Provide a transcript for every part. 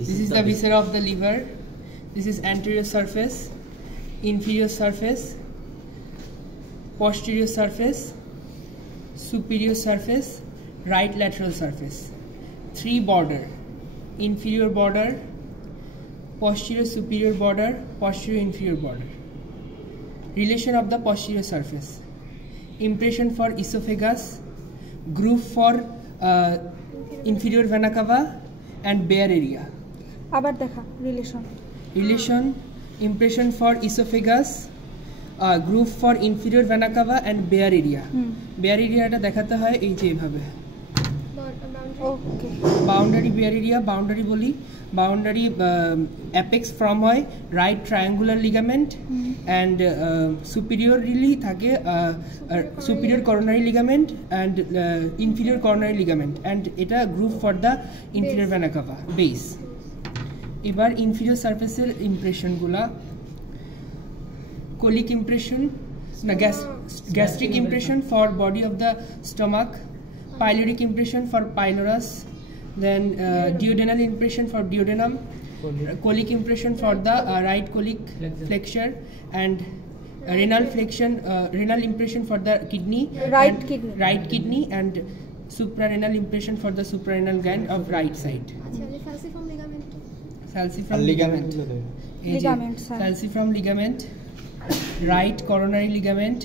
This is the viscera of the liver. This is anterior surface, inferior surface, posterior surface, superior surface, right lateral surface. 3 border: inferior border, posterior superior border, posterior inferior border. Relation of the posterior surface: impression for esophagus, groove for inferior vena cava and bare area. আবার দেখা Relation: impression for esophagus, groove for inferior vena cava and bare area. Bare area টা দেখাতে হয় এই যে এইভাবে। Okay boundary bare area, boundary বলি, boundary apex form হয় right triangular ligament and superiorly থাকে সুপিরিয়র করোনারি লিগামেন্ট অ্যান্ড ইনফিরিয়র করোনারি লিগামেন্ট অ্যান্ড এটা groove for the inferior vena cava base. এবার ইনফিরিয়র সারফেসের ইমপ্রেশনগুলা: কোলিক ইমপ্রেশন, না gastric impression for body of the stomach, pyloric impression for pylorus, then duodenal impression for duodenum, colic impression for the right colic flexure, and renal impression for the kidney, right kidney, and suprarenal impression for the suprarenal gland of right side. Falciform ligament, falciform ligament, right coronary ligament,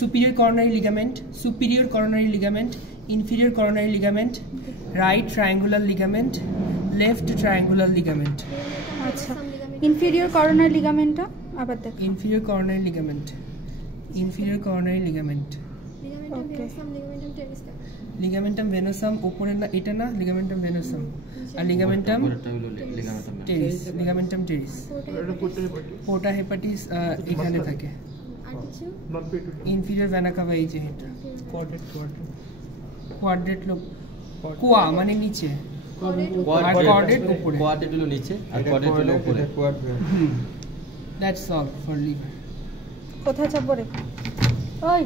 superior coronary ligament, inferior coronary ligament, right triangular ligament, left triangular ligament. আচ্ছা inferior coronary লিগামেন্টটা আবার দেখ inferior coronary ligament, ওকে ligamentum venosum উপরে না, এটা না ligamentum venosum, আর ligamentum teres, porta hepatis এখানে থাকে, inferior vena cava এই যে এটা, quadrate লোক, কোয়া মানে নিচে, quadrate উপরে, quadrate হলো নিচে আর quadrate হলো উপরে। That's all for liver. কোথায় চাপবো রে ওই